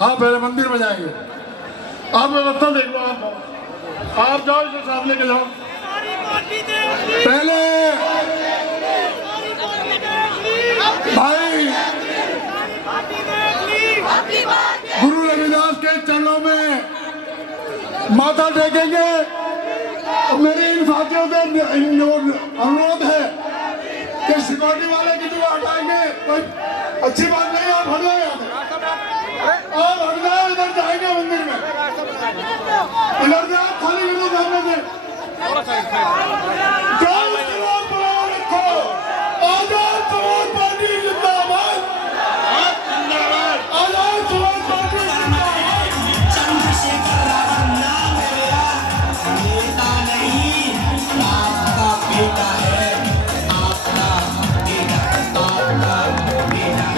हाँ पहले मंदिर में जाएंगे। आप व्यवस्था देख लो, आप जाओ इसे साथ लेके जाओ। पहले भाई गुरु रविदास के चरणों में माथा टेकेंगे। मेरे इन साथियों से अनुरोध है कि सिक्योरिटी वाले की जो हटाएंगे कोई अच्छी बात नहीं। आप हट जाए, आप हट जाए, इधर जाएंगे मंदिर में, इधर से आप खाली करो सामने से। आजाद समाज पार्टी जिंदाबाद, आजाद समाज पार्टी जिंदाबाद। चंद्रशेखर रावण नाम है मेरा, नेता नहीं आपका बेटा है, आपका बेटा, आपका बेटा।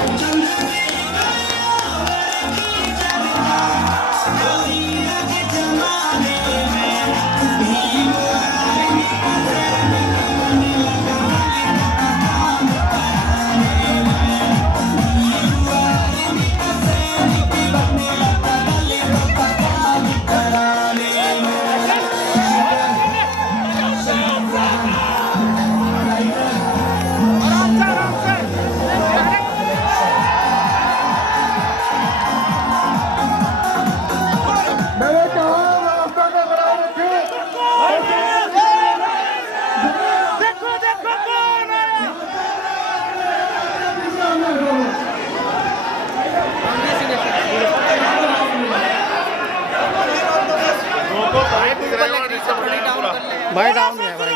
भाई डाउन है भाई।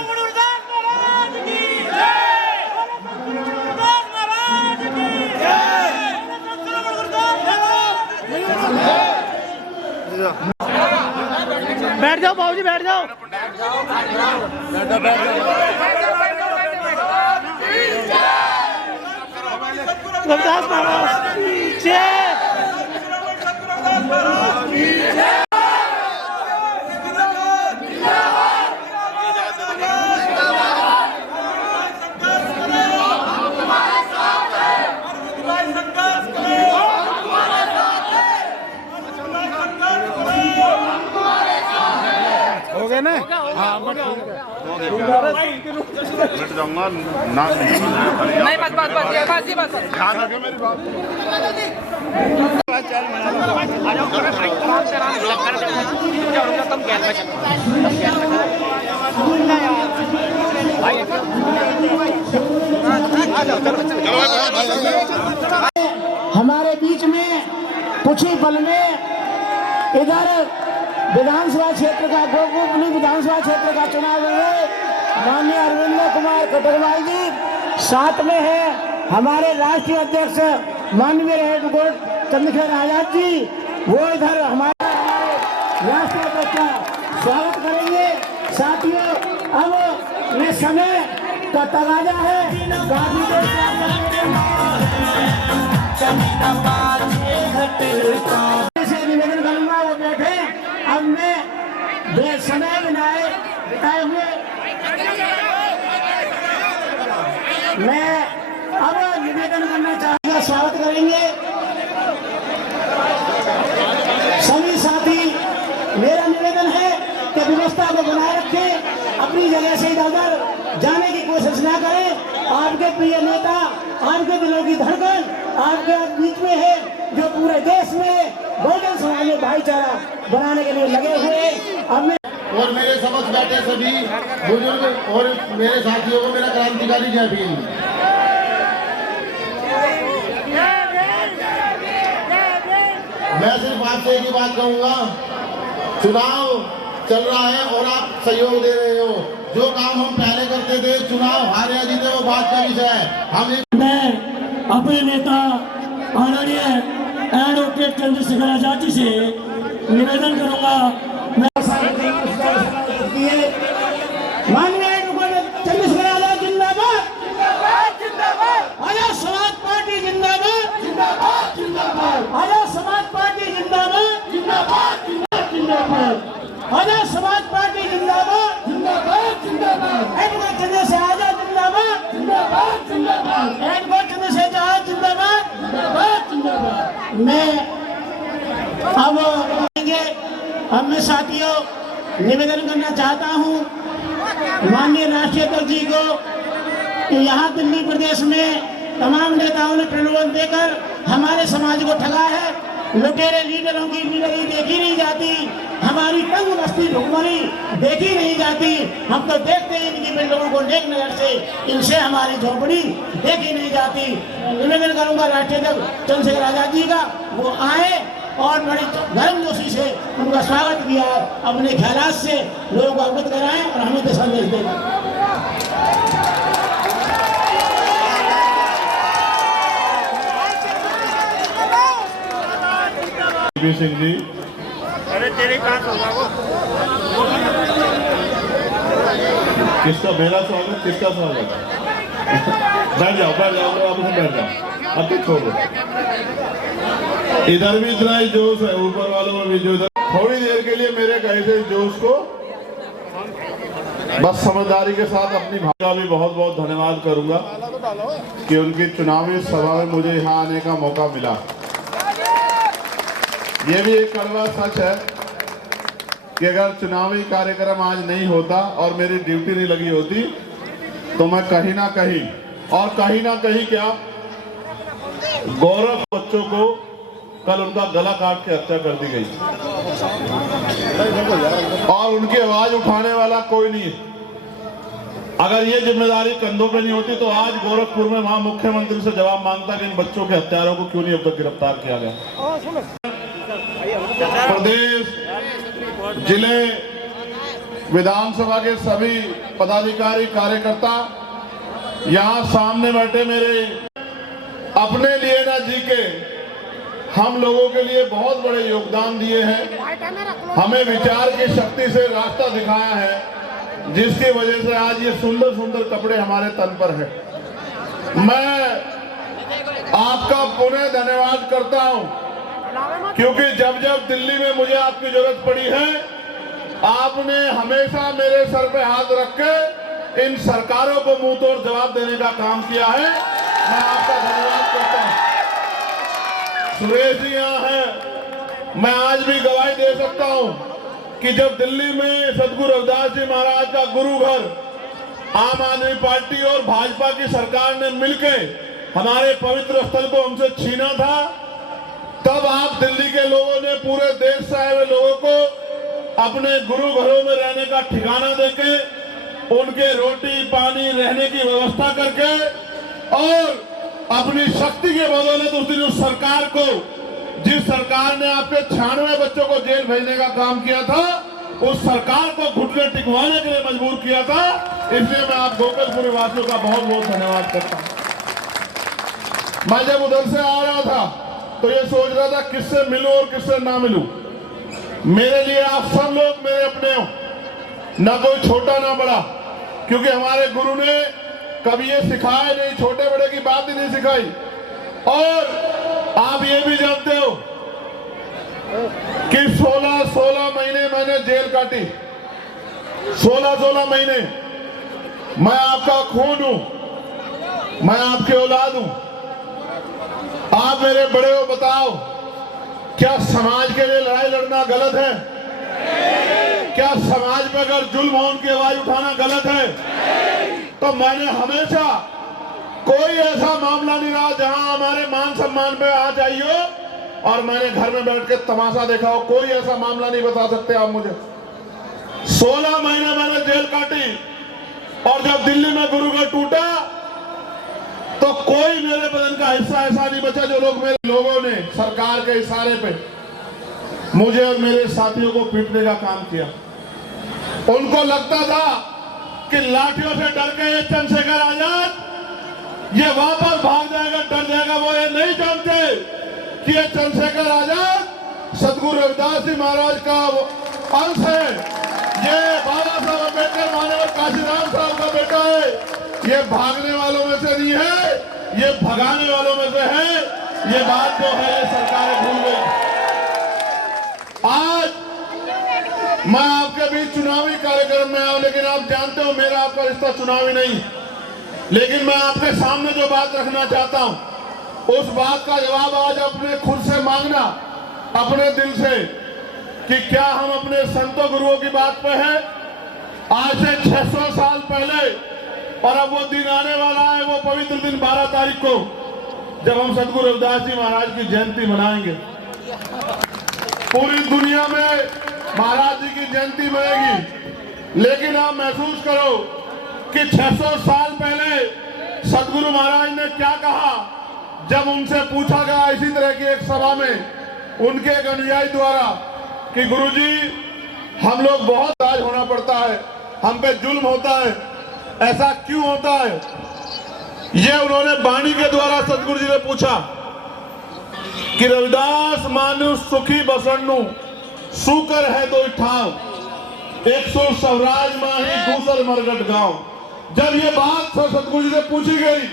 बैठ जाओ बाबूजी, बैठ जाओ। रविदास महाराज पीछे। हो गया ना? हाँ मिट जाऊंगा ना। नहीं बस बस बस बस बस ध्यान रखे मेरी बात। हमारे बीच में कुछ ही पल में इधर विधानसभा क्षेत्र का गोकुल विधानसभा क्षेत्र का चुनाव हुए। माननीय अरविंद कुमार कटरवाल जी साथ में है हमारे राष्ट्रीय अध्यक्ष माननीय हेडकोट चंद्रशेखर आजाद जी, वो इधर हमारे राष्ट्रीय अध्यक्ष का स्वागत करेंगे। साथियों अब ये समय का तगाजा है, काफी देर से निवेदन करूंगा वो बैठे। अब मैं समय बिताए हुए मैं अब निवेदन करना चाहूंगा। स्वागत करेंगे सभी साथी। मेरा निवेदन है कि व्यवस्था को बनाए रखें, अपनी जगह से इधर उधर जाने की कोशिश ना करें। आपके प्रिय नेता, आपके दिलों की धड़कन आपके बीच में है, जो पूरे देश में बहुजन समाज में भाईचारा बनाने के लिए लगे हुए। अब मैं और मेरे समक्ष बैठे सभी बुजुर्ग और मेरे साथियों को मेरा क्रांतिकारी जय भीम। मैं सिर्फ आपसे एक ही बात कहूंगा, चुनाव चल रहा है और आप सहयोग दे रहे हो। जो काम हम पहले करते थे, चुनाव हारे या जीते वो बात का विषय है। मैं अपने नेता आदरणीय एडवोकेट चंद्रशेखर आजाद जी से निवेदन करूंगा। माननीय एडवोकेट चंद्रशेखर आजाद जिंदाबाद, आजाद समाज पार्टी जिंदाबाद, आजाद समाज पार्टी जिंदाबाद, आजाद समाज पार्टी जिंदाबाद, एडवोकेट चंद्रशेखर आजाद जिंदाबाद, एडवोकेट चंद्रशेखर आजाद जिंदाबाद। मैं अब मैं साथियों निवेदन करना चाहता हूँ माननीय राष्ट्रीय अध्यक्ष जी को कि यहाँ दिल्ली प्रदेश में तमाम नेताओं ने प्रलोभन देकर हमारे समाज को ठगा है। लुटेरे लीडरों की लीडरी देखी नहीं जाती, हमारी तंग बस्ती भुखमरी देखी नहीं जाती। हम तो देखते हैं इनकी बिल्डिंगों को नेक नजर से, इनसे हमारी झोपड़ी देखी नहीं जाती। निवेदन करूंगा राष्ट्रीय अध्यक्ष चंद्रशेखर आजाद जी का, वो आए और बड़ी गर्मजोशी से उनका स्वागत किया, अपने ख्यालात से लोगों को अवगत कराएं और हमें तो संदेश दें। सिंह जी, अरे तेरे कहाँ होगा वो? किसका मेरा स्वागत, किसका स्वागत? बैठ जाओ आप उसमें बैठ जाओ, अब तो छोड़ो। इधर भी इतना ही जोश है, ऊपर वालों में भी जोश है। थोड़ी देर के लिए मेरे कहे थे जोश को बस समझदारी के साथ अपनी भाषा का भी बहुत बहुत धन्यवाद करूंगा कि उनकी चुनावी सभा में मुझे यहाँ आने का मौका मिला। ये भी एक कड़वा सच है कि अगर चुनावी कार्यक्रम आज नहीं होता और मेरी ड्यूटी नहीं लगी होती तो मैं कहीं ना कहीं क्या गौरव बच्चों को कल उनका गला काट के हत्या कर दी गई और उनकी आवाज उठाने वाला कोई नहीं है। अगर ये जिम्मेदारी कंधों पे नहीं होती तो आज गोरखपुर में वहां मुख्यमंत्री से जवाब मांगता कि इन बच्चों के हत्यारों को क्यों नहीं अब तक गिरफ्तार किया गया। प्रदेश, जिले, विधानसभा के सभी पदाधिकारी, कार्यकर्ता यहाँ सामने बैठे मेरे अपने लिए ना जी के हम लोगों के लिए बहुत बड़े योगदान दिए हैं। हमें विचार की शक्ति से रास्ता दिखाया है जिसकी वजह से आज ये सुंदर सुंदर कपड़े हमारे तन पर है। मैं आपका पुनः धन्यवाद करता हूं क्योंकि जब जब दिल्ली में मुझे आपकी जरूरत पड़ी है आपने हमेशा मेरे सर पे हाथ रख के इन सरकारों को मुंह तोड़ जवाब देने का काम किया है। मैं आपका धन्यवाद करता हूं। सुरेश जी यहाँ है, मैं आज भी गवाही दे सकता हूं कि जब दिल्ली में सदगुरु रविदास जी महाराज का गुरु घर आम आदमी पार्टी और भाजपा की सरकार ने मिलकर हमारे पवित्र स्थल को हमसे छीना था, तब आप दिल्ली के लोगों ने पूरे देश से आए हुए लोगों को अपने गुरु घरों में रहने का ठिकाना देके उनके रोटी पानी रहने की व्यवस्था करके और अपनी शक्ति के बदौलत उस दिन उस सरकार को, जिस सरकार ने आपके 96 बच्चों को जेल भेजने का काम किया था, उस सरकार को घुटने टिकवाने के लिए मजबूर किया था। इसलिए मैं आप गोकुलपुरी वासियों का बहुत बहुत धन्यवाद करता हूं। मैं जब उधर से आ रहा था तो ये सोच रहा था किससे मिलूं और किससे ना मिलूं। मेरे लिए आप सब लोग मेरे अपने हो, ना कोई छोटा ना बड़ा, क्योंकि हमारे गुरु ने कभी ये सिखाया नहीं, छोटे बड़े की बात ही नहीं सिखाई। और आप ये भी जानते हो कि 16 महीने मैंने जेल काटी, 16 महीने। मैं आपका खून हूं, मैं आपकी औलाद हूं। आप मेरे बड़े हो, बताओ क्या समाज के लिए लड़ाई लड़ना गलत है? क्या समाज में अगर जुल्म हो उनकी आवाज उठाना गलत है? तो मैंने हमेशा कोई ऐसा मामला नहीं रहा जहां हमारे मान सम्मान पे आ जाइए और मैंने घर में बैठ के तमाशा देखा हो। कोई ऐसा मामला नहीं बता सकते आप मुझे। 16 महीने मैंने जेल काटी और जब दिल्ली में गुरुघर टूटा तो कोई मेरे बदन का हिस्सा ऐसा नहीं बचा जो लोगों ने सरकार के इशारे पे मुझे और मेरे साथियों को पीटने का काम किया। उनको लगता था कि लाठियों से डर के ये चंद्रशेखर आजाद ये वापस भाग जाएगा, डर जाएगा। वो ये नहीं जानते कि ये चंद्रशेखर आजाद सदगुरु रविदास जी महाराज का अंश है। ये बाबा साहब अम्बेडकर मानव काशीराम साहब का बेटा है। ये भागने वालों में से नहीं है, ये भगाने वालों में से है। ये बात जो है सरकारें भूल गई। आज मैं आपके बीच चुनावी कार्यक्रम में आऊं, लेकिन आप जानते हो मेरा आपका रिश्ता चुनावी नहीं। लेकिन मैं आपके सामने जो बात रखना चाहता हूं उस बात का जवाब आज अपने खुद से मांगना, अपने दिल से कि क्या हम अपने संतों गुरुओं की बात पे हैं। आज से 600 साल पहले, और अब वो दिन आने वाला है, वो पवित्र दिन 12 तारीख को, जब हम सदगुरु रविदास जी महाराज की जयंती मनाएंगे। पूरी दुनिया में महाराज जी की जयंती मनेगी, लेकिन आप महसूस करो कि 600 साल पहले सदगुरु महाराज ने क्या कहा। जब उनसे पूछा गया इसी तरह की एक सभा में उनके एक अनुयायी द्वारा कि गुरुजी, हम लोग बहुत राज होना पड़ता है, हम पे जुल्म होता है, ऐसा क्यों होता है। ये उन्होंने वाणी के द्वारा सदगुरु जी ने पूछा कि रविदास मानुष सुखी बसन्नु सुकर है दो ठाव, एक सो स्वराज माही दूसर मरगट गांव। जब ये बात सदगुरु जी से पूछी गई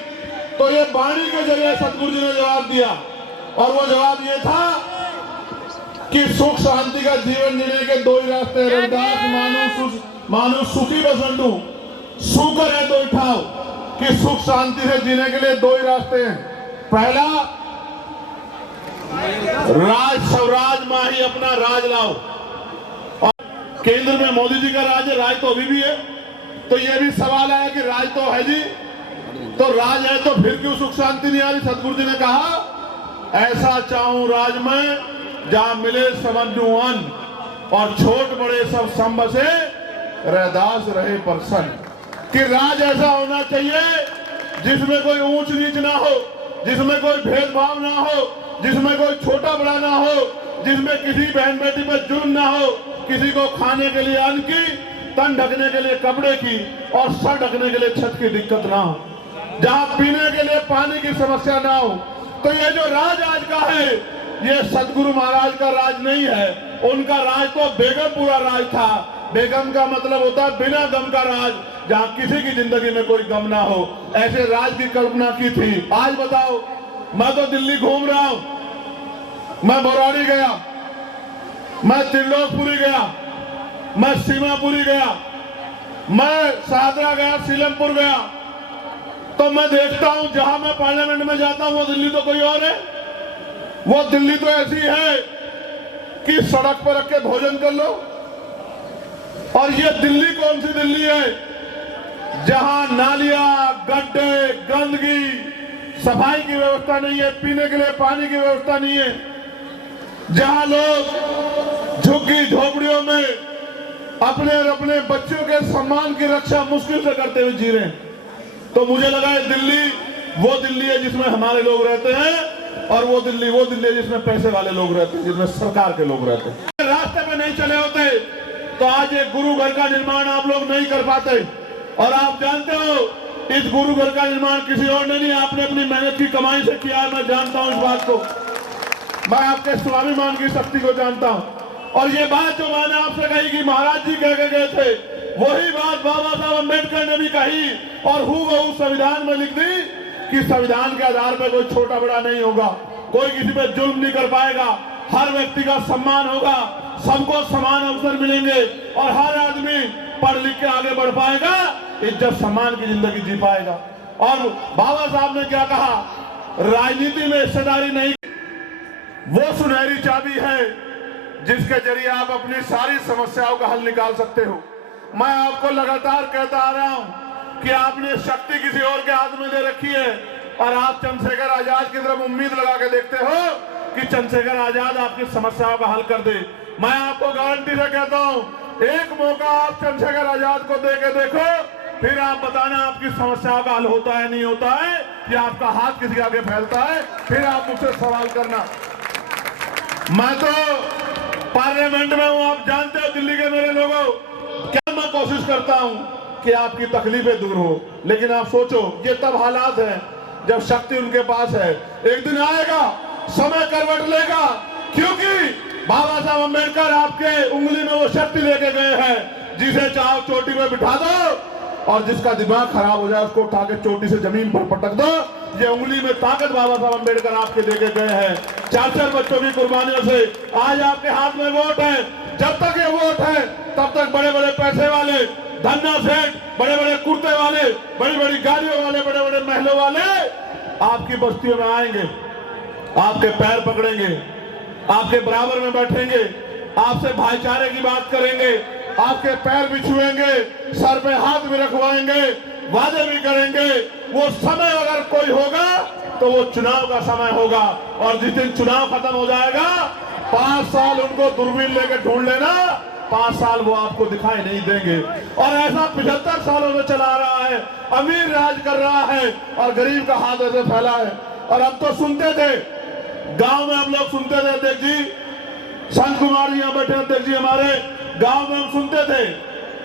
तो ये वाणी के जरिए सदगुरु जी ने जवाब दिया, और वो जवाब ये था कि सुख शांति का जीवन जीने के दो ही रास्ते। रविदास मानुष सुखी बसन्नु सुकर है दो ठाव, कि सुख शांति से जीने के लिए दो ही रास्ते हैं। पहला, राज स्वराज माही अपना राज लाओ। और केंद्र में मोदी जी का राज है, राज तो अभी भी है। तो ये भी सवाल है कि राज तो है जी, तो राज है तो फिर क्यों सुख शांति नहीं आ रही। सदगुरु जी ने कहा, ऐसा चाहूं राज में जहां मिले समझू अन, और छोट बड़े सब सम बसे रैदास रहे प्रसन्न। कि राज ऐसा होना चाहिए जिसमें कोई ऊंच नीच ना हो, जिसमें कोई भेदभाव ना हो, जिसमें कोई छोटा बड़ा ना हो, जिसमें किसी बहन बेटी पर जुल्म ना हो, किसी को खाने के लिए अन्न की, तन ढकने के लिए कपड़े की, और सर ढकने के लिए छत की दिक्कत ना हो, जहां पीने के लिए पानी की समस्या ना हो। तो ये जो राज आज का है, ये सदगुरु महाराज का राज नहीं है। उनका राज तो बेगमपुरा राज था। बेगम का मतलब होता है बिना गम का राज, जहां किसी की जिंदगी में कोई गम ना हो। ऐसे राज की कल्पना की थी। आज बताओ, मैं तो दिल्ली घूम रहा हूं, मैं बरौनी गया, मैं त्रिलोकपुरी गया, मैं सीमापुरी गया, मैं सादरा गया, सीलमपुर गया, तो मैं देखता हूं जहां मैं पार्लियामेंट में जाता हूं वो दिल्ली तो कोई और है। वो दिल्ली तो ऐसी है कि सड़क पर रख के भोजन कर लो। और ये दिल्ली कौन सी दिल्ली है जहां नालियां, गड्ढे, गंदगी, सफाई की व्यवस्था नहीं है, पीने के लिए पानी की व्यवस्था नहीं है, जहां लोग झुग्गी झोपड़ियों में अपने और अपने बच्चों के सम्मान की रक्षा मुश्किल से करते हुए जी रहे हैं। तो मुझे लगा है दिल्ली वो दिल्ली है जिसमें हमारे लोग रहते हैं, और वो दिल्ली है जिसमें पैसे वाले लोग रहते हैं, जिसमें सरकार के लोग रहते हैं। रास्ते में नहीं चले होते तो आज एक गुरु घर का निर्माण आप लोग नहीं कर पाते। और आप जानते हो, इस गुरु घर का निर्माण किसी और ने नहीं, आपने अपनी मेहनत की कमाई से किया है। मैं जानता हूं इस बात को, मैं आपके स्वाभिमान की शक्ति को जानता हूं। और ये बात जो मैंने आपसे कही कि महाराज जी कह के गए थे, वही बात बाबा साहब अम्बेडकर ने भी कही, और हूबहू संविधान में लिख दी कि संविधान के आधार पर कोई छोटा बड़ा नहीं होगा, कोई किसी पे जुल्म नहीं कर पाएगा, हर व्यक्ति का सम्मान होगा, सबको समान अवसर मिलेंगे, और हर आदमी पढ़ लिख के आगे बढ़ पाएगा, इज्जत सम्मान की जिंदगी जी पाएगा। और बाबा साहब ने क्या कहा, राजनीति में हिस्सेदारी नहीं, वो सुनहरी चाबी है जिसके जरिए आप अपनी सारी समस्याओं का हल निकाल सकते हो। मैं आपको लगातार कहता आ रहा हूं कि आपने शक्ति किसी और के हाथ में दे रखी है, और आप चंद्रशेखर आजाद की तरफ उम्मीद लगा के देखते हो कि चंद्रशेखर आजाद आपकी समस्याओं का हल कर दे। मैं आपको गारंटी से कहता हूं, एक मौका आप चंद्रशेखर आजाद को दे के देखो, फिर आप बताना आपकी समस्याओं का हल होता है नहीं होता है, या आपका हाथ किसी आगे फैलता है, फिर आप मुझसे सवाल करना। मैं तो पार्लियामेंट में हूं, आप जानते हो दिल्ली के मेरे लोगों, क्या मैं कोशिश करता हूं कि आपकी तकलीफें दूर हो। लेकिन आप सोचो, ये तब हालात हैं जब शक्ति उनके पास है। एक दिन आएगा, समय करवट लेगा, क्योंकि बाबा साहब अम्बेडकर आपके उंगली में वो शक्ति लेके गए हैं, जिसे चाहो चोटी में बिठा दो, और जिसका दिमाग खराब हो जाए उसको उठा के चोटी से जमीन पर पटक दो। ये उंगली में ताकत बाबा साहब अम्बेडकर आपके देके गए हैं। 4-4 बच्चों की कुर्बानियों से आज आपके हाथ में वोट है। जब तक ये वोट है तब तक बड़े बड़े पैसे वाले, धन्ना सेठ, बड़े बड़े कुर्ते वाले, बड़ी बड़ी गाड़ियों वाले, बड़े बड़े महलों वाले आपकी बस्तियों में आएंगे, आपके पैर पकड़ेंगे, आपके बराबर में बैठेंगे, आपसे भाईचारे की बात करेंगे, आपके पैर भी छुएंगे, सर पे हाथ भी रखवाएंगे, वादे भी करेंगे। वो समय अगर कोई होगा तो वो चुनाव का समय होगा, और जिस दिन चुनाव खत्म हो जाएगा 5 साल उनको दूरबीन लेके ढूंढ लेना, 5 साल वो आपको दिखाई नहीं देंगे। और ऐसा 75 सालों से चला आ रहा है, अमीर राज कर रहा है और गरीब का हाथ ऐसे फैला है। और हम तो सुनते थे, गांव में हम लोग सुनते थे, अध्यक्ष जी संत कुमार जी यहाँ बैठे, अध्यक्ष जी हमारे गांव में हम सुनते थे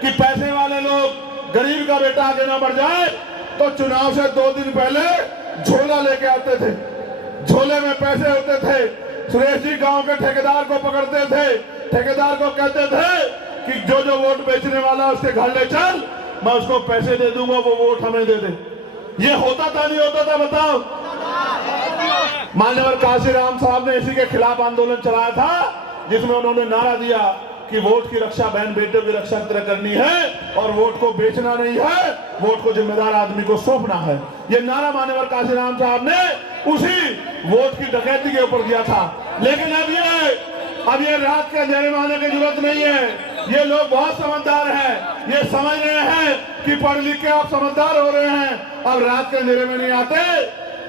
कि पैसे वाले लोग गरीब का बेटा आगे ना बढ़ जाए तो चुनाव से 2 दिन पहले झोला लेके आते थे, झोले में पैसे होते थे। सुरेश जी गांव के ठेकेदार को पकड़ते थे, ठेकेदार को कहते थे कि जो जो वोट बेचने वाला है उसके घर ले चल, मैं उसको पैसे दे दूंगा, वो वोट हमें दे दे। ये होता था नहीं होता था बताओ? मान्यवर काशीराम साहब ने इसी के खिलाफ आंदोलन चलाया था, जिसमें उन्होंने नारा दिया कि वोट की रक्षा बहन बेटों की रक्षा की तरह करनी है और वोट को बेचना नहीं है, वोट को जिम्मेदार आदमी को सौंपना है। ये नारा मान्यवर काशीराम साहब ने उसी वोट की डकैती के ऊपर दिया था। लेकिन अब ये रात के अंधेरे में आने की जरूरत नहीं है, ये लोग बहुत समझदार हैं, ये समझ रहे हैं कि पढ़ लिख के आप समझदार हो रहे हैं, अब रात के अंधेरे में नहीं आते।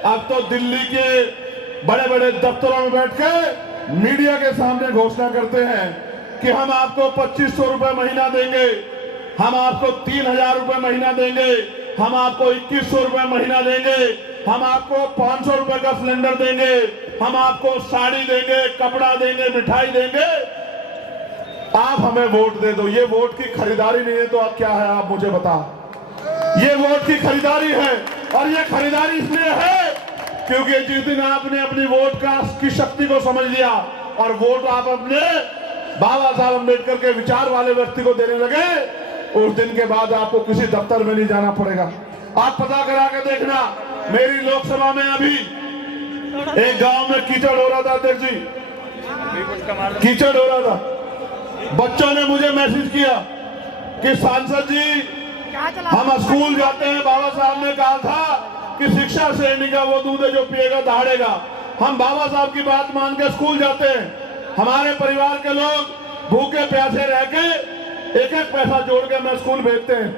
अब तो दिल्ली के बड़े बड़े दफ्तरों में बैठ के मीडिया के सामने घोषणा करते हैं कि हम आपको 2500 रुपए महीना देंगे, हम आपको 3000 रुपए महीना देंगे, हम आपको 2100 रुपए महीना देंगे, हम आपको 500 रुपए का सिलेंडर देंगे, हम आपको साड़ी देंगे, कपड़ा देंगे, मिठाई देंगे, आप हमें वोट दे दो। ये वोट की खरीदारी नहीं है तो अब क्या है, आप मुझे बताओ। ये वोट की खरीदारी है, और ये खरीदारी इसलिए है क्योंकि जिस दिन आपने अपनी वोट की शक्ति को समझ लिया और वोट आप अपने बाबा साहब अम्बेडकर के विचार वाले व्यक्ति को देने लगे, उस दिन के बाद आपको किसी दफ्तर में नहीं जाना पड़ेगा। आप पता करा के देखना, मेरी लोकसभा में अभी एक गांव में कीचड़ हो रहा था, अध्यक्ष जी कीचड़ हो रहा था। बच्चों ने मुझे मैसेज किया कि सांसद जी हम स्कूल जाते हैं, बाबा साहब ने कहा था कि शिक्षा श्रेणी का वो दूध है जो पिएगा दहाड़ेगा। हम बाबा साहब की बात मान के स्कूल जाते हैं, हमारे परिवार के लोग भूखे प्यासे रह के एक एक पैसा जोड़ के मैं स्कूल भेजते हैं।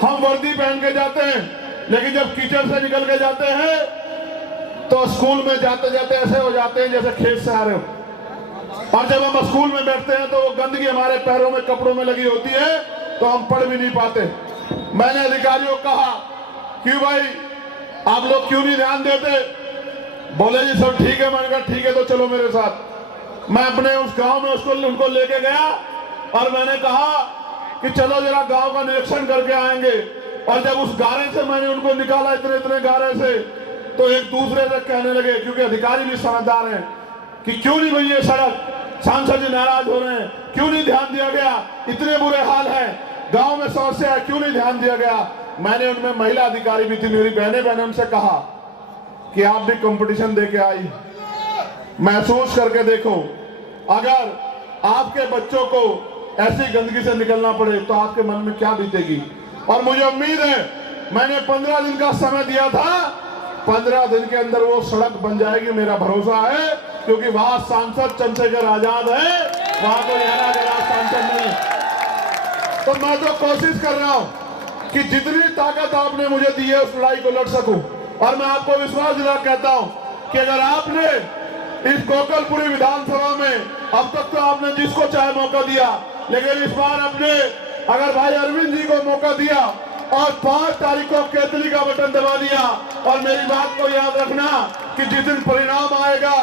हम वर्दी पहन के जाते हैं, लेकिन जब कीचड़ से निकल के जाते हैं तो स्कूल में जाते जाते ऐसे हो जाते हैं जैसे खेत से आ रहे हो। और जब हम स्कूल में बैठते हैं तो वो गंदगी हमारे पैरों में कपड़ों में लगी होती है तो हम पढ़ भी नहीं पाते। मैंने अधिकारियों को कहा क्यों भाई आप लोग क्यों नहीं ध्यान देते? बोले जी सब ठीक है। मैंने कहा ठीक है तो चलो मेरे साथ। मैं अपने उस गांव में उनको लेके गया और मैंने कहा कि चलो जरा गांव का निरीक्षण करके आएंगे। और जब उस गारे से मैंने उनको निकाला इतने इतने गारे से, तो एक दूसरे से कहने लगे, क्योंकि अधिकारी भी समझदार हैं, कि क्यों नहीं भाई ये सड़क, सांसद जी नाराज हो रहे हैं, क्यों नहीं ध्यान दिया गया, इतने बुरे हाल है, गांव में समस्या है, क्यों नहीं ध्यान दिया गया। मैंने उनमें महिला अधिकारी भी थी, मेरी बहनें उनसे कहा कि आप भी कंपटीशन दे के आई, महसूस करके देखो, अगर आपके बच्चों को ऐसी गंदगी से निकलना पड़े तो आपके मन में क्या बीतेगी। और मुझे उम्मीद है, मैंने 15 दिन का समय दिया था, 15 दिन के अंदर वो सड़क बन जाएगी, मेरा भरोसा है, क्योंकि वहां सांसद चंद्रशेखर आजाद है, वहां कोई हरा गया सांसद नहीं। तो मैं तो कोशिश कर रहा हूं कि जितनी ताकत आपने मुझे दी है उस लड़ाई को लड़ सकूं। और मैं आपको विश्वास दिला कहता हूं कि अगर आपने इस गोकलपुरी विधानसभा में अब तक तो आपने जिसको चाहे मौका दिया, लेकिन इस बार आपने अगर भाई अरविंद जी को मौका दिया और 5 तारीख को केतली का बटन दबा दिया, और मेरी बात को याद रखना कि जिस दिन परिणाम आएगा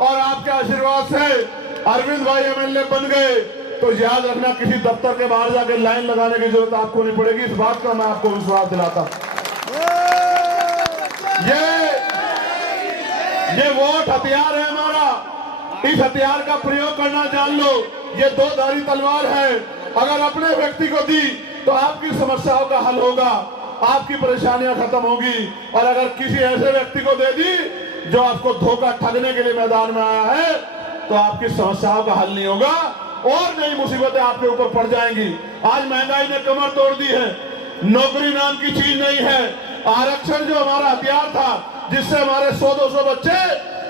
और आपके आशीर्वाद से अरविंद भाई एमएलए बन गए, तो याद रखना किसी दफ्तर के बाहर जाकर लाइन लगाने की जरूरत आपको नहीं पड़ेगी। इस बात का मैं आपको विश्वास दिलाता। ये वोट हथियार है हमारा, इस हथियार का प्रयोग करना जान लो। ये 2 धारी तलवार है, अगर अपने व्यक्ति को दी तो आपकी समस्याओं का हल होगा, आपकी परेशानियां खत्म होगी। और अगर किसी ऐसे व्यक्ति को दे दी जो आपको धोखा ठगने के लिए मैदान में आया है, तो आपकी समस्याओं का हल नहीं होगा और नई मुसीबतें आपके ऊपर पड़ जाएंगी। आज महंगाई ने कमर तोड़ दी है, नौकरी नाम की चीज नहीं है। आरक्षण जो हमारा हथियार था, जिससे हमारे 100-200 बच्चे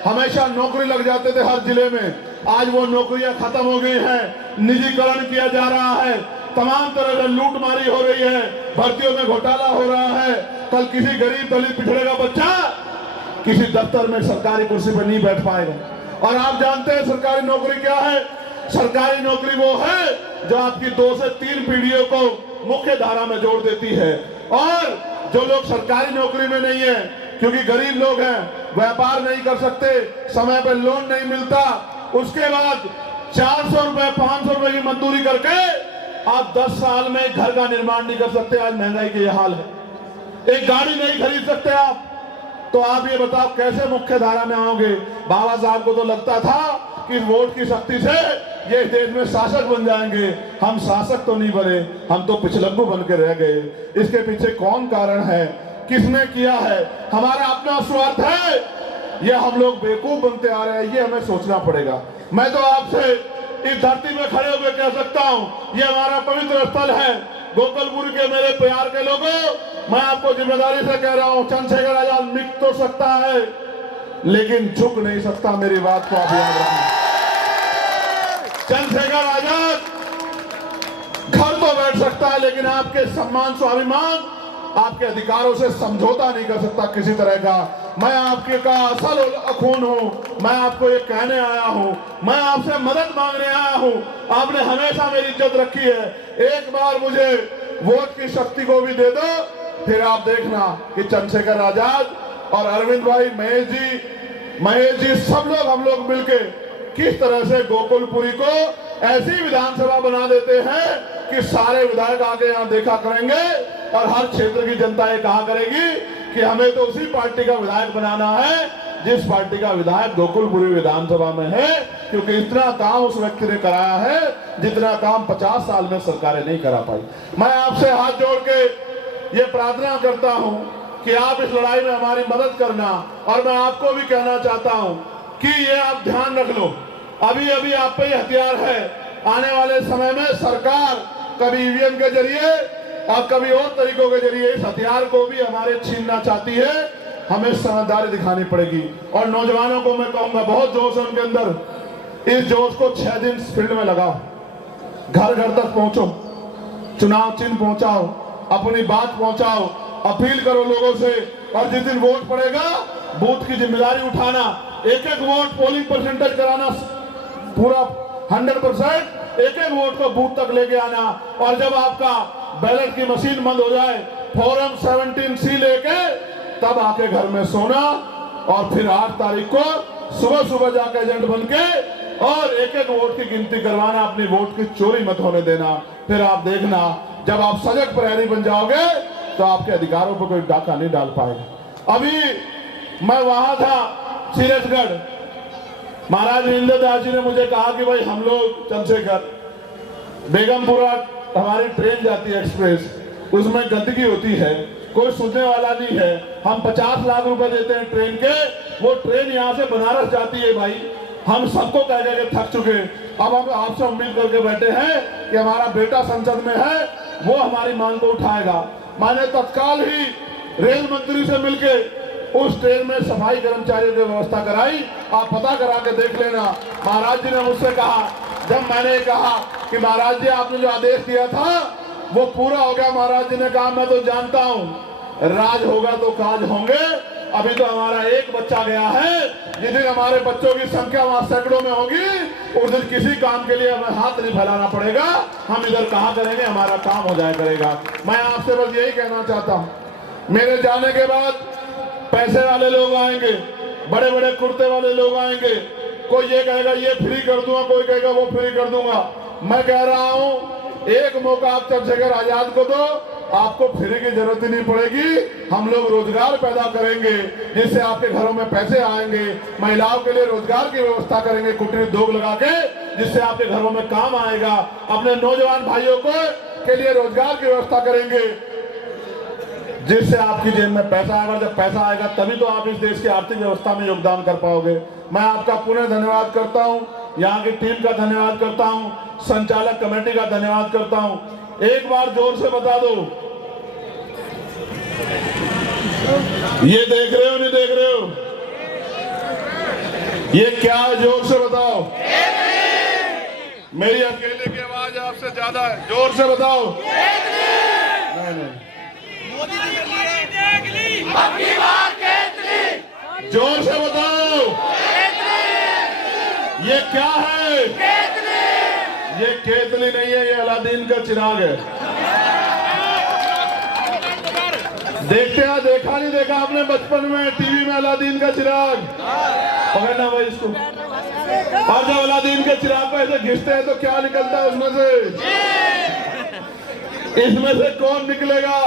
हमेशा नौकरी लग जाते थे हर जिले में, आज वो नौकरियां खत्म हो गई हैं, निजीकरण किया जा रहा है, तमाम तरह से लूटमारी हो रही है, भर्तियों में घोटाला हो रहा है। कल किसी गरीब दलित पिछड़े का बच्चा किसी दफ्तर में सरकारी कुर्सी पर नहीं बैठ पाएगा। और आप जानते हैं सरकारी नौकरी क्या है? सरकारी नौकरी वो है जो आपकी 2 से 3 पीढ़ियों को मुख्य धारा में जोड़ देती है। और जो लोग सरकारी नौकरी में नहीं है, क्योंकि गरीब लोग हैं, व्यापार नहीं कर सकते, समय पर लोन नहीं मिलता, उसके बाद 400 रुपए 500 रुपए की मजदूरी करके आप 10 साल में घर का निर्माण नहीं कर सकते। आज महंगाई के ये हाल है, एक गाड़ी नहीं खरीद सकते आप। तो आप ये बताओ कैसे मुख्य धारा में आओगे? बाबा साहब को तो लगता था कि वोट की शक्ति से ये देश में शासक बन जाएंगे। हम शासक तो नहीं बने, हम तो पिछलग्गू बन के रह गए। इसके पीछे कौन कारण है, किसने किया है? हमारा अपना स्वार्थ है या हम लोग बेवकूफ बनते आ रहे हैं? ये हमें सोचना पड़ेगा। मैं तो आपसे इस धरती में खड़े होकर कह सकता हूं, ये हमारा पवित्र स्थल है। गोकुलपुर के मेरे प्यार के लोगों, मैं आपको जिम्मेदारी से कह रहा हूं, चंद्रशेखर आजाद मिट तो सकता है लेकिन झुक नहीं सकता। मेरी बात को आप याद रखना। चंद्रशेखर आजाद घर तो बैठ सकता है लेकिन आपके सम्मान स्वाभिमान, आपके अधिकारों से समझौता नहीं कर सकता किसी तरह का। मैं आपके का असल खून हूं, मैं आपको ये कहने आया हूं, मैं आपसे मदद मांगने आया हूं। आपने हमेशा मेरी इज्जत रखी है, एक बार मुझे वोट की शक्ति को भी दे दो, फिर आप देखना कि चंद्रशेखर आजाद और अरविंद भाई, महेश जी सब लोग, हम लोग मिलके किस तरह से गोकुलपुरी को ऐसी विधानसभा बना देते हैं कि सारे विधायक आके यहाँ देखा करेंगे और हर क्षेत्र की जनता ये कहा करेगी कि हमें तो उसी पार्टी का विधायक बनाना है जिस पार्टी का विधायक गोकुलपुरी विधानसभा में है, क्योंकि इतना काम उस व्यक्ति ने कराया है जितना काम 50 साल में सरकारें नहीं करा पाई। मैं आपसे हाथ जोड़ के ये प्रार्थना करता हूं कि आप इस लड़ाई में हमारी मदद करना। और मैं आपको भी कहना चाहता हूं कि ये आप ध्यान रख लो, अभी अभी आप पे हथियार है, आने वाले समय में सरकार कभी ईवीएम के जरिए और कभी और तरीकों के जरिए इस हथियार को भी हमारे छीनना चाहती है। हमें समझदारी दिखानी पड़ेगी। और नौजवानों को मैं कहूंगा, बहुत जोश है उनके अंदर, इस जोश को 6 दिन फील्ड में लगाओ, घर घर तक पहुंचो, चुनाव चिन्ह पहुंचाओ, अपनी बात पहुंचाओ, अपील करो लोगों से। और जिस दिन वोट पड़ेगा बूथ की जिम्मेदारी उठाना, एक एक वोट पोलिंग परसेंटेज कराना, पूरा 100%, एक एक वोट को बूथ तक लेके आना। और जब आपका बैलेट की मशीन बंद हो जाए, फॉर्म 17C लेके तब आके घर में सोना और फिर 8 तारीख को सुबह सुबह जाके एजेंट बन के और एक एक वोट की गिनती करवाना, अपनी वोट की चोरी मत होने देना। फिर आप देखना, जब आप सजग प्रहरी बन जाओगे तो आपके अधिकारों पर कोई डाका नहीं डाल पाएगा। अभी मैं वहां था सीरजगढ़, महाराज इंद्र दास जी ने मुझे कहा कि भाई हम लोग चंद्रशेखर, बेगमपुरा हमारी ट्रेन जाती है एक्सप्रेस, उसमें गंदगी होती है, कोई सुनने वाला नहीं है, हम 50 लाख रुपए देते हैं ट्रेन के, वो ट्रेन यहाँ से बनारस जाती है भाई, हम सबको कह के थक चुके। अब हम आपसे उम्मीद करके बैठे हैं कि हमारा बेटा संसद में है, वो हमारी मांग को उठाएगा। मैंने तत्काल ही रेल मंत्री से मिलके उस ट्रेन में सफाई कर्मचारियों की व्यवस्था कराई। आप पता करा के देख लेना। महाराज जी ने मुझसे कहा, जब मैंने कहा कि महाराज जी आपने जो आदेश दिया था वो पूरा हो गया, महाराज जी ने कहा मैं तो जानता हूं, राज होगा तो काज होंगे। अभी तो हमारा एक बच्चा गया है, जिस दिन हमारे बच्चों की संख्या वहां सैकड़ों में होगी, उस दिन किसी काम के लिए हमें हाथ नहीं फैलाना पड़ेगा, हम इधर कहा करेंगे, हमारा काम हो जाया करेगा। मैं आपसे बस यही कहना चाहता हूं, मेरे जाने के बाद पैसे वाले लोग आएंगे, बड़े बड़े कुर्ते वाले लोग आएंगे, कोई ये कहेगा ये फ्री कर दूंगा, कोई कहेगा वो फ्री कर दूंगा। मैं कह रहा हूं, एक मौका आप चंद्रशेखर आजाद को दो, आपको फ्री की जरूरत ही नहीं पड़ेगी। हम लोग रोजगार पैदा करेंगे जिससे आपके घरों में पैसे आएंगे, महिलाओं के लिए रोजगार की व्यवस्था करेंगे, कुटीर उद्योग लगा के, जिससे आपके घरों में काम आएगा। अपने नौजवान भाइयों को के लिए रोजगार की व्यवस्था करेंगे जिससे आपकी जेब में पैसा आएगा। जब पैसा आएगा तभी तो आप इस देश की आर्थिक व्यवस्था में योगदान कर पाओगे। मैं आपका पुनः धन्यवाद करता हूं, यहाँ की टीम का धन्यवाद करता हूं, संचालक कमेटी का धन्यवाद करता हूं। एक बार जोर से बता दो, ये देख रहे हो नहीं देख रहे हो, ये क्या है, जोर से बताओ। मेरी अकेले की आवाज आपसे ज्यादा है, जोर से बताओ। नहीं नहीं, जोर से बताओ। ये क्या है? ये केतली नहीं है, ये अलादीन का चिराग है। देखते हैं, देखा नहीं देखा आपने बचपन में टीवी में अलादीन का चिराग? पकड़ना भाई इसको। और जब अलादीन के चिराग पे ऐसे घिसते हैं तो क्या निकलता है उसमें से? इसमें से कौन निकलेगा?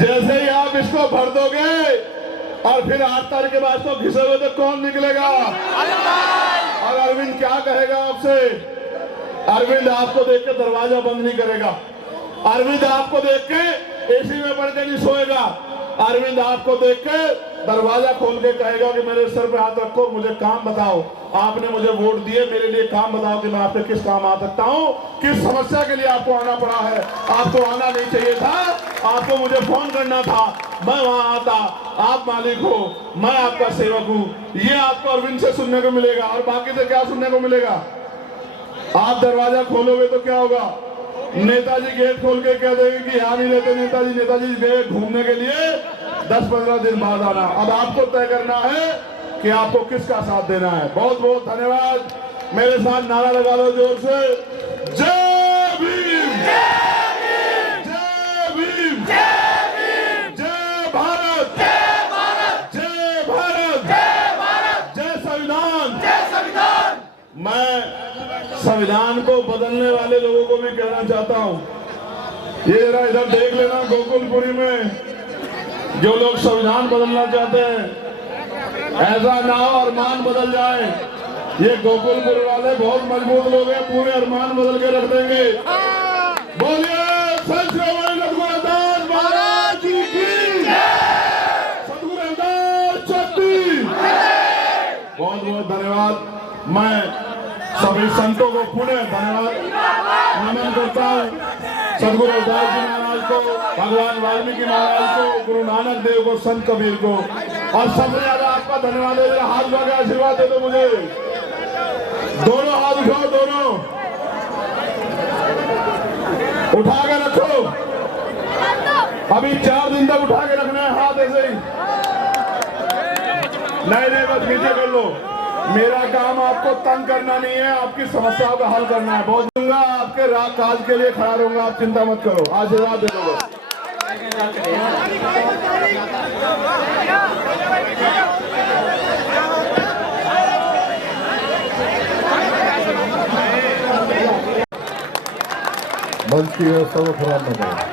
जैसे ही आप इसको भर दोगे और फिर 8 तारीख के बाद तो घिसोगे तो कौन निकलेगा? और अरविंद क्या कहेगा आपसे? अरविंद आपको देख के दरवाजा बंद नहीं करेगा। अरविंद आपको देख के एसी में पड़ के नहीं सोएगा। अरविंद आपको देख के दरवाजा खोल के कहेगा कि मेरे सर पे हाथ रखो, मुझे काम बताओ। आपने मुझे वोट दिए, मेरे लिए काम बताओ कि मैं आपके किस काम आ सकता हूँ, किस समस्या के लिए आपको आना पड़ा है। आपको आना नहीं चाहिए था, आपको मुझे फोन करना था, मैं वहां आता। आप मालिक हो, मैं आपका सेवक हूँ। ये आपको अरविंद से सुनने को मिलेगा। और बाकी से क्या सुनने को मिलेगा? आप दरवाजा खोलोगे तो क्या होगा? नेताजी गेट खोल के कह देंगे कि यहाँ नहीं रहते नेताजी, नेताजी गए घूमने के लिए, 10-15 दिन बाद आना। अब आपको तय करना है कि आपको किसका साथ देना है। बहुत बहुत धन्यवाद। मेरे साथ नारा लगा दो जोर से, जय भीम, जय भीम, जय भारत, जय भारत, जय संविधान। मैं संविधान को बदलने वाले लोगों को भी कहना चाहता हूं, ये जरा इधर देख लेना, गोकुलपुरी में जो लोग संविधान बदलना चाहते हैं, ऐसा ना हो अरमान बदल जाए। ये गोकुलपुर वाले बहुत मजबूत लोग हैं, पूरे अरमान बदल के रख देंगे। बोलिए सत श्री सद्गुरु रविदास महाराज जी की, सद्गुरु रविदास शक्ति। बहुत बहुत धन्यवाद। मैं सभी संतों को पुनः धन्यवाद नमन करता हूँ। सद्गुरु रविदास जी महाराज को, भगवान वाल्मीकि महाराज को, गुरु नानक देव को, संत कबीर को, और सबसे ज्यादा आपका धन्यवाद है। मेरा हाथ उठा के आशीर्वाद दे दो मुझे। दोनों हाथ उठाओ, दोनों उठा के रखो। अभी 4 दिन तक उठा के रखना है हाथ ऐसे ही। नहीं, बस नीचे कर लो। मेरा काम आपको तंग करना नहीं है, आपकी समस्याओं का हल करना है। बहुत दूंगा, आपके राग काज के लिए खड़ा रहूंगा, आप चिंता मत करो। आशीर्वाद दे दो। मंच की व्यवस्था को खराब न करें।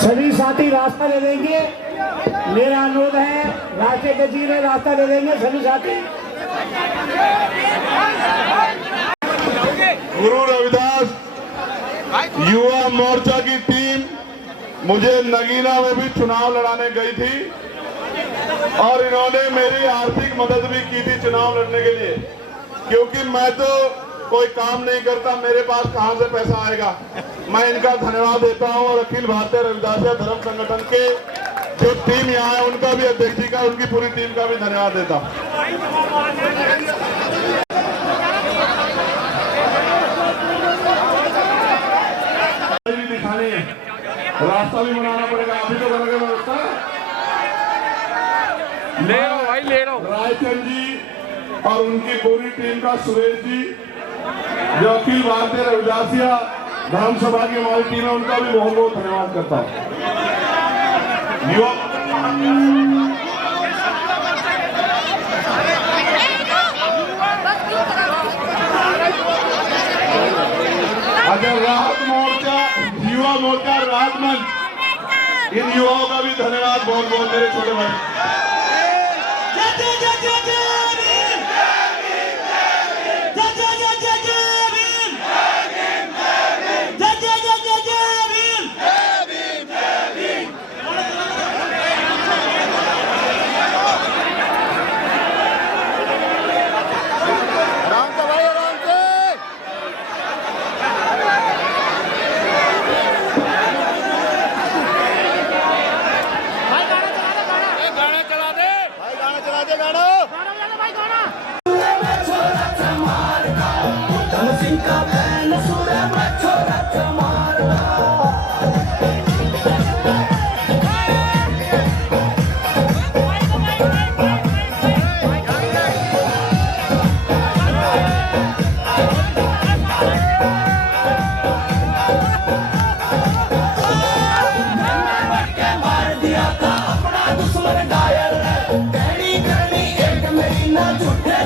सभी साथी रास्ता दे देंगे, मेरा अनुरोध है। रास्ते के जी में रास्ता दे देंगे सभी साथी। गुरु रविदास युवा मोर्चा की टीम मुझे नगीना में भी चुनाव लड़ाने गई थी और इन्होंने मेरी आर्थिक मदद भी की थी चुनाव लड़ने के लिए, क्योंकि मैं तो कोई काम नहीं करता, मेरे पास कहां से पैसा आएगा। मैं इनका धन्यवाद देता हूं और अखिल भारतीय रविदासिया धर्म संगठन के जो टीम यहाँ है उनका भी, अध्यक्ष जी का, उनकी पूरी टीम का भी धन्यवाद देता हूं। दिखानी है, रास्ता भी बनाना पड़ेगा। अभी तो बना के व्यवस्था ले लो भाई, ले लो। रायचंद जी और उनकी पूरी टीम का, सुरेश जी जो अखिल भारतीय रविदासिया धर्म सभा की हमारी टीम है, उनका भी बहुत बहुत धन्यवाद करता हूँ। अगर राहत मोर्चा, युवा मोर्चा, राहत मंच, इन युवाओं का भी धन्यवाद बहुत बहुत, मेरे छोटे भाई। इनका बैन सुर मच्छो रच मारना दुश्मन घायल है कहनी करनी एक मेरी ना झूठे